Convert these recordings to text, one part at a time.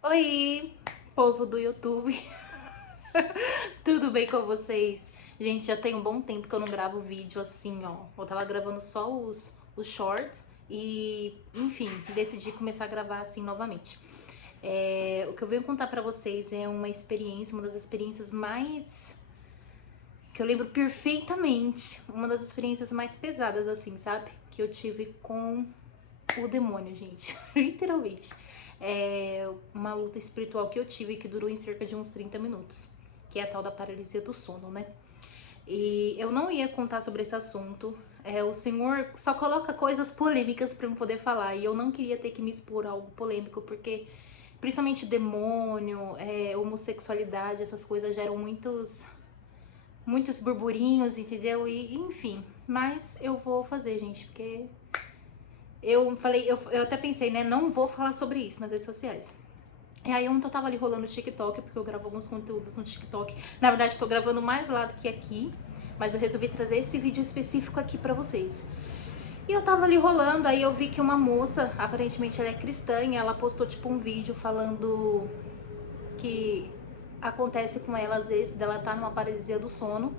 Oi, povo do YouTube, tudo bem com vocês? Gente, já tem um bom tempo que eu não gravo vídeo assim, ó. Eu tava gravando só os shorts e, enfim, decidi começar a gravar assim novamente. O que eu venho contar pra vocês é uma experiência, uma das experiências mais que eu lembro perfeitamente, uma das experiências mais pesadas, assim, sabe? Que eu tive com o demônio, gente. Literalmente. É uma luta espiritual que eu tive que durou em cerca de uns 30 minutos. Que é a tal da paralisia do sono, né? E eu não ia contar sobre esse assunto. O Senhor só coloca coisas polêmicas pra eu poder falar. E eu não queria ter que me expor a algo polêmico, porque principalmente demônio, homossexualidade, essas coisas geram muitos burburinhos, entendeu? E enfim. Mas eu vou fazer, gente, porque eu até pensei, né? Não vou falar sobre isso nas redes sociais. E aí ontem eu tava ali rolando o TikTok, porque eu gravo alguns conteúdos no TikTok. Na verdade, tô gravando mais lá do que aqui, mas eu resolvi trazer esse vídeo específico aqui pra vocês. E eu tava ali rolando, aí eu vi que uma moça, aparentemente ela é cristã, e ela postou tipo um vídeo falando que acontece com ela às vezes, dela tá numa paralisia do sono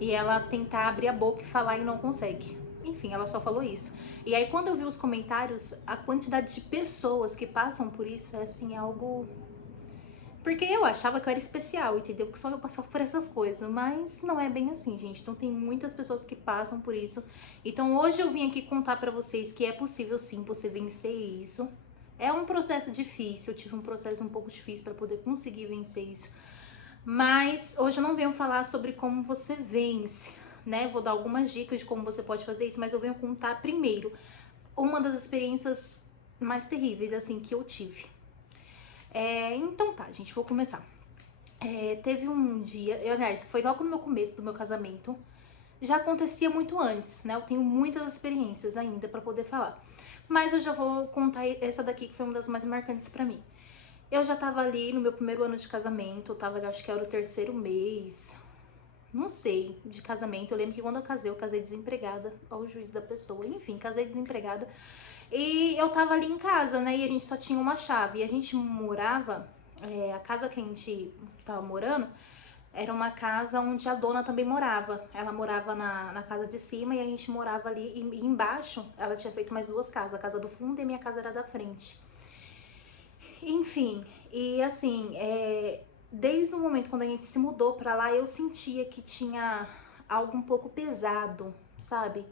e ela tentar abrir a boca e falar e não consegue. Enfim, ela só falou isso. E aí quando eu vi os comentários, a quantidade de pessoas que passam por isso é assim algo, porque eu achava que eu era especial, entendeu? Que só eu passava por essas coisas, mas não é bem assim, gente. Então tem muitas pessoas que passam por isso. Então hoje eu vim aqui contar pra vocês que é possível sim você vencer isso. É um processo difícil, eu tive um processo um pouco difícil para poder conseguir vencer isso. Mas hoje eu não venho falar sobre como você vence, né? Vou dar algumas dicas de como você pode fazer isso, mas eu venho contar primeiro uma das experiências mais terríveis assim que eu tive. Então tá, gente, vou começar. Teve um dia, aliás, foi logo no meu começo do meu casamento. Já acontecia muito antes, né? Eu tenho muitas experiências ainda pra poder falar. Mas eu já vou contar essa daqui que foi uma das mais marcantes pra mim. Eu já tava ali no meu primeiro ano de casamento, eu tava ali, acho que era o terceiro mês, não sei, de casamento. Eu lembro que quando eu casei desempregada, ao juiz da pessoa. Enfim, casei desempregada. E eu tava ali em casa, né? E a gente só tinha uma chave. E a gente morava, a casa que a gente tava morando, era uma casa onde a dona também morava. Ela morava na casa de cima e a gente morava ali. E embaixo, ela tinha feito mais duas casas. A casa do fundo e a minha casa era da frente. Enfim, e assim, desde o momento quando a gente se mudou pra lá, eu sentia que tinha algo um pouco pesado, sabe?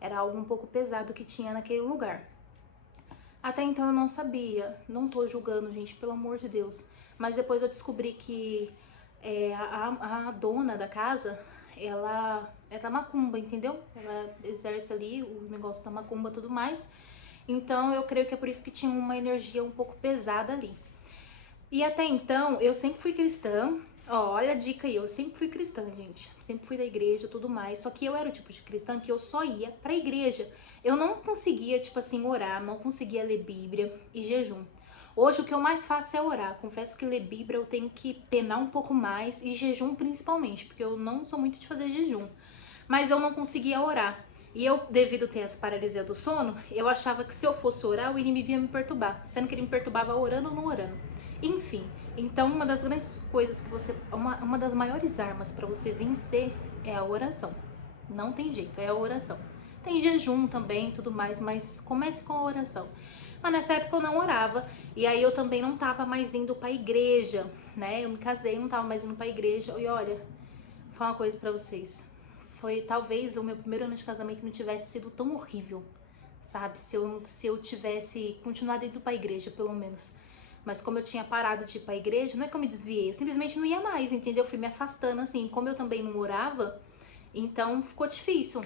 Era algo um pouco pesado que tinha naquele lugar. Até então eu não sabia, não tô julgando, gente, pelo amor de Deus. Mas depois eu descobri que a dona da casa, ela é da macumba, entendeu? Ela exerce ali o negócio da macumba e tudo mais. Então eu creio que é por isso que tinha uma energia um pouco pesada ali. E até então, eu sempre fui cristã. Ó, olha a dica aí, eu sempre fui cristã, gente. Sempre fui da igreja e tudo mais. Só que eu era o tipo de cristã que eu só ia pra igreja. Eu não conseguia, tipo assim, orar, não conseguia ler Bíblia e jejum. Hoje o que eu mais faço é orar. Confesso que ler Bíblia eu tenho que penar um pouco mais e jejum principalmente, porque eu não sou muito de fazer jejum. Mas eu não conseguia orar. E eu, devido ter as paralisia do sono, eu achava que se eu fosse orar, o inimigo ia me perturbar, sendo que ele me perturbava orando ou não orando. Enfim, então uma das grandes coisas que você, uma das maiores armas para você vencer é a oração. Não tem jeito, é a oração. Tem jejum também e tudo mais, mas comece com a oração. Mas nessa época eu não orava, e aí eu também não tava mais indo pra igreja, né? Eu me casei, não tava mais indo pra igreja, e olha, vou falar uma coisa pra vocês. Foi talvez o meu primeiro ano de casamento não tivesse sido tão horrível, sabe? Se eu tivesse continuado indo pra igreja, pelo menos. Mas como eu tinha parado de ir pra igreja, não é que eu me desviei, eu simplesmente não ia mais, entendeu? Eu fui me afastando, assim. Como eu também não orava, então ficou difícil.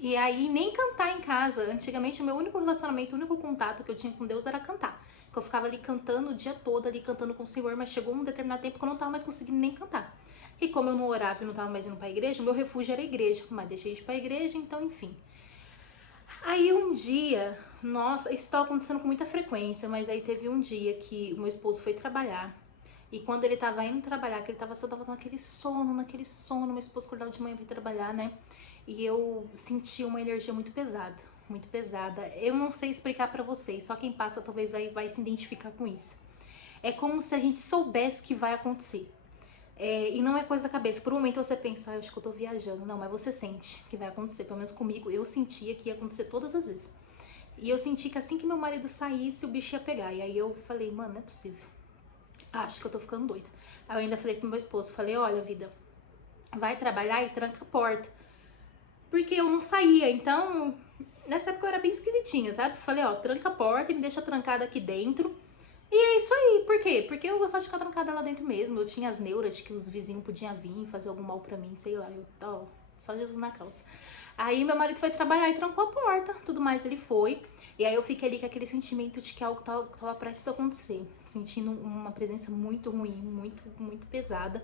E aí, nem cantar em casa. Antigamente, o meu único relacionamento, o único contato que eu tinha com Deus era cantar. Que eu ficava ali cantando o dia todo, ali cantando com o Senhor, mas chegou um determinado tempo que eu não tava mais conseguindo nem cantar. E como eu não orava e não tava mais indo pra igreja, o meu refúgio era a igreja. Mas deixei de ir pra igreja, então, enfim. Aí um dia, nossa, isso tá acontecendo com muita frequência, mas aí teve um dia que o meu esposo foi trabalhar. E quando ele tava indo trabalhar, que ele tava só tava naquele sono, meu esposo acordava de manhã pra ir trabalhar, né? E eu senti uma energia muito pesada, muito pesada. Eu não sei explicar pra vocês, só quem passa talvez vai se identificar com isso. É como se a gente soubesse que vai acontecer. E não é coisa da cabeça. Por um momento você pensa, acho que eu tô viajando. Não, mas você sente que vai acontecer. Pelo menos comigo, eu sentia que ia acontecer todas as vezes. E eu senti que assim que meu marido saísse, o bicho ia pegar. E aí eu falei, mano, não é possível. Acho que eu tô ficando doida. Aí eu ainda falei pro meu esposo, falei, olha, vida, vai trabalhar e tranca a porta. Porque eu não saía, então... Nessa época eu era bem esquisitinha, sabe? Falei, ó, tranca a porta e me deixa trancada aqui dentro. E é isso aí, por quê? Porque eu gostava de ficar trancada lá dentro mesmo. Eu tinha as neuras de que os vizinhos podiam vir fazer algum mal pra mim, sei lá. Só Jesus na calça. Aí meu marido foi trabalhar e trancou a porta, tudo mais ele foi. E aí eu fiquei ali com aquele sentimento de que algo tava prestes a acontecer. Sentindo uma presença muito ruim, muito pesada.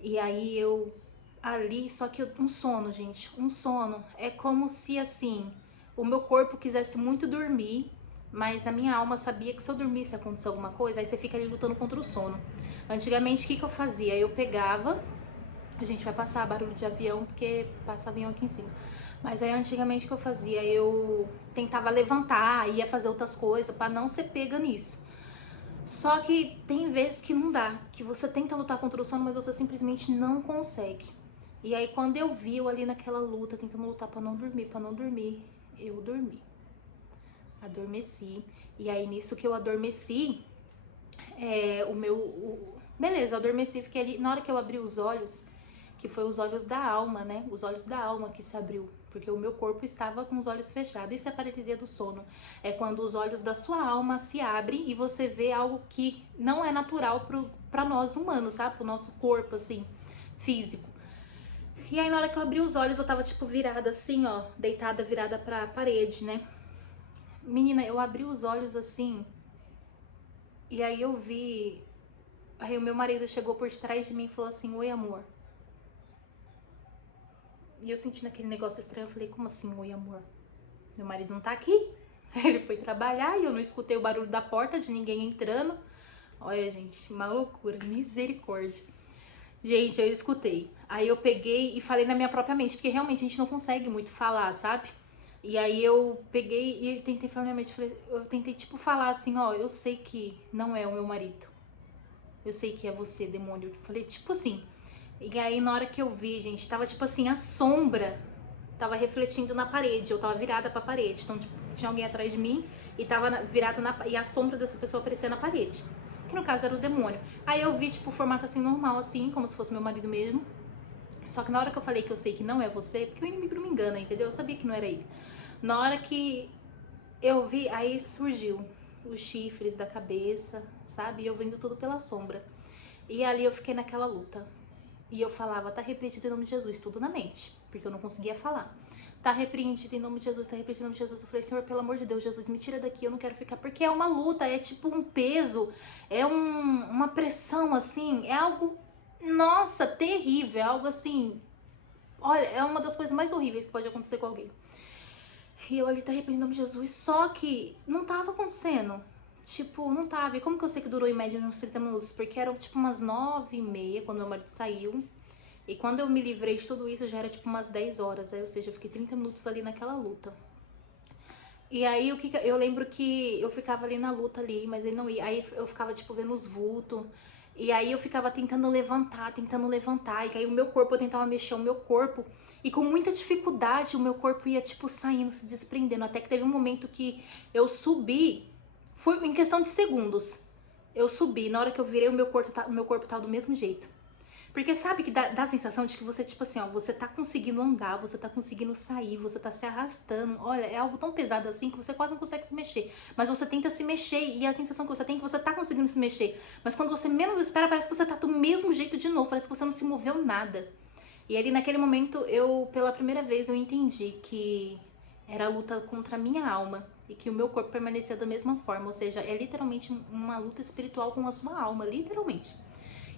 E aí eu ali, só que um sono, gente, um sono. É como se assim, o meu corpo quisesse muito dormir, mas a minha alma sabia que se eu dormisse acontecer alguma coisa, aí você fica ali lutando contra o sono. Antigamente, o que eu fazia? Eu pegava... A gente vai passar barulho de avião, porque passa avião aqui em cima. Mas aí, antigamente, o que eu fazia? Eu tentava levantar, ia fazer outras coisas pra não ser pega nisso. Só que tem vezes que não dá, que você tenta lutar contra o sono, mas você simplesmente não consegue. E aí, quando eu vi eu ali naquela luta, tentando lutar pra não dormir, eu dormi. Adormeci. E aí, nisso que eu adormeci, beleza, eu adormeci, fiquei ali. Na hora que eu abri os olhos, que foi os olhos da alma, né? Os olhos da alma que se abriu, porque o meu corpo estava com os olhos fechados. Isso é a paralisia do sono. É quando os olhos da sua alma se abrem e você vê algo que não é natural pra nós humanos, sabe? Pro nosso corpo, assim, físico. E aí, na hora que eu abri os olhos, eu tava, tipo, virada assim, ó, deitada, virada pra parede, né? Menina, eu abri os olhos assim, e aí eu vi... Aí o meu marido chegou por trás de mim e falou assim, oi, amor. E eu sentindo aquele negócio estranho, eu falei, como assim, oi, amor? Meu marido não tá aqui? Ele foi trabalhar e eu não escutei o barulho da porta, de ninguém entrando. Olha, gente, uma loucura, misericórdia. Gente, eu escutei. Aí eu peguei e falei na minha própria mente, porque realmente a gente não consegue muito falar, sabe? E aí eu peguei e tentei falar na minha mente, eu tentei tipo falar assim, ó, eu sei que não é o meu marido. Eu sei que é você, demônio. Eu falei tipo assim. E aí na hora que eu vi, gente, tava tipo assim, a sombra tava refletindo na parede, eu tava virada pra parede. Então, tipo, tinha alguém atrás de mim e tava virada e a sombra dessa pessoa aparecia na parede. Que no caso era o demônio. Aí eu vi, tipo, o formato assim, normal, assim, como se fosse meu marido mesmo. Só que na hora que eu falei que eu sei que não é você, porque o inimigo não me engana, entendeu? Eu sabia que não era ele. Na hora que eu vi, aí surgiu os chifres da cabeça, sabe? E eu vendo tudo pela sombra. E ali eu fiquei naquela luta. E eu falava, tá repreendido em nome de Jesus, tudo na mente, porque eu não conseguia falar. Tá repreendido em nome de Jesus, tá repreendido em nome de Jesus. Eu falei, Senhor, pelo amor de Deus, Jesus, me tira daqui, eu não quero ficar. Porque é uma luta, é tipo um peso, é uma pressão, assim, é algo, nossa, terrível, é algo assim, olha, é uma das coisas mais horríveis que pode acontecer com alguém. E eu ali, tá repreendido em nome de Jesus, só que não tava acontecendo. Tipo, não tava. E como que eu sei que durou em média uns 30 minutos? Porque eram tipo umas 9h30 quando meu marido saiu. E quando eu me livrei de tudo isso, já era tipo umas 10 horas. Aí, ou seja, eu fiquei 30 minutos ali naquela luta. E aí, eu lembro que eu ficava ali na luta ali, mas ele não ia. Aí eu ficava tipo vendo os vultos. E aí eu ficava tentando levantar. E aí o meu corpo, eu tentava mexer o meu corpo. E com muita dificuldade, o meu corpo ia tipo saindo, se desprendendo. Até que teve um momento que eu subi. Foi em questão de segundos. Eu subi, na hora que eu virei, o meu corpo tava do mesmo jeito. Porque sabe que dá a sensação de que você, tipo assim, ó, você tá conseguindo andar, você tá conseguindo sair, você tá se arrastando. Olha, é algo tão pesado assim que você quase não consegue se mexer. Mas você tenta se mexer e a sensação que você tem é que você tá conseguindo se mexer. Mas quando você menos espera, parece que você tá do mesmo jeito de novo, parece que você não se moveu nada. E ali naquele momento, pela primeira vez, eu entendi que era a luta contra a minha alma e que o meu corpo permanecia da mesma forma, ou seja, é literalmente uma luta espiritual com a sua alma, literalmente.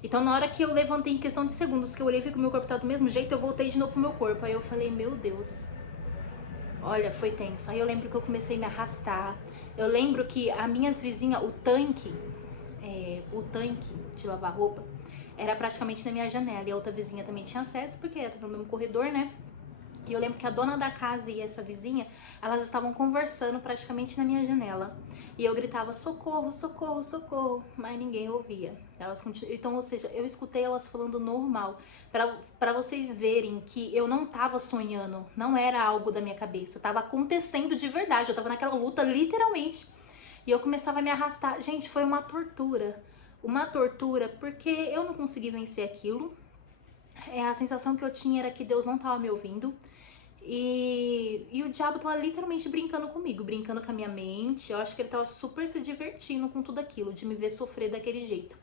Então na hora que eu levantei em questão de segundos, que eu olhei e vi que o meu corpo tava do mesmo jeito, eu voltei de novo pro meu corpo, aí eu falei, meu Deus, olha, foi tenso. Aí eu lembro que eu comecei a me arrastar, eu lembro que as minhas vizinhas, o tanque de lavar roupa, era praticamente na minha janela, e a outra vizinha também tinha acesso, porque era no mesmo corredor, né? E eu lembro que a dona da casa e essa vizinha, elas estavam conversando praticamente na minha janela. E eu gritava, socorro, socorro, socorro, mas ninguém ouvia. Então, ou seja, eu escutei elas falando normal, pra vocês verem que eu não tava sonhando, não era algo da minha cabeça, tava acontecendo de verdade, eu tava naquela luta literalmente. E eu começava a me arrastar. Gente, foi uma tortura, porque eu não consegui vencer aquilo. A sensação que eu tinha era que Deus não tava me ouvindo. E o diabo tava literalmente brincando comigo, brincando com a minha mente. Eu acho que ele tava super se divertindo com tudo aquilo, de me ver sofrer daquele jeito.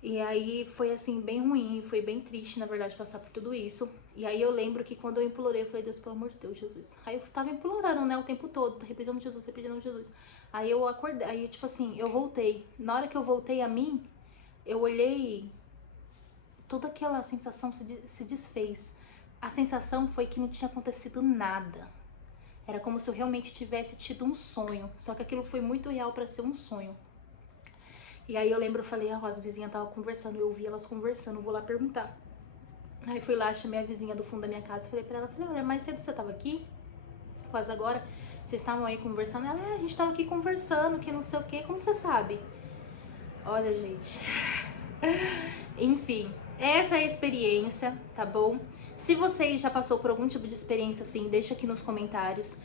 E aí foi assim, bem ruim, foi bem triste, na verdade, passar por tudo isso. E aí eu lembro que quando eu implorei, eu falei, Deus, pelo amor de Deus, Jesus. Aí eu tava implorando, né, o tempo todo, repetindo Jesus, repetindo Jesus. Aí eu acordei, aí tipo assim, eu voltei. Na hora que eu voltei a mim, eu olhei, toda aquela sensação se desfez. A sensação foi que não tinha acontecido nada. Era como se eu realmente tivesse tido um sonho. Só que aquilo foi muito real pra ser um sonho. E aí eu lembro, eu falei, as vizinhas estavam conversando, eu ouvi elas conversando, vou lá perguntar. Aí fui lá, chamei a vizinha do fundo da minha casa, falei pra ela, olha, mais cedo você tava aqui? Quase agora, vocês estavam aí conversando? Ela, a gente tava aqui conversando, que não sei o que, como você sabe? Olha, gente. Enfim, essa é a experiência, tá bom? Se você já passou por algum tipo de experiência assim, deixa aqui nos comentários.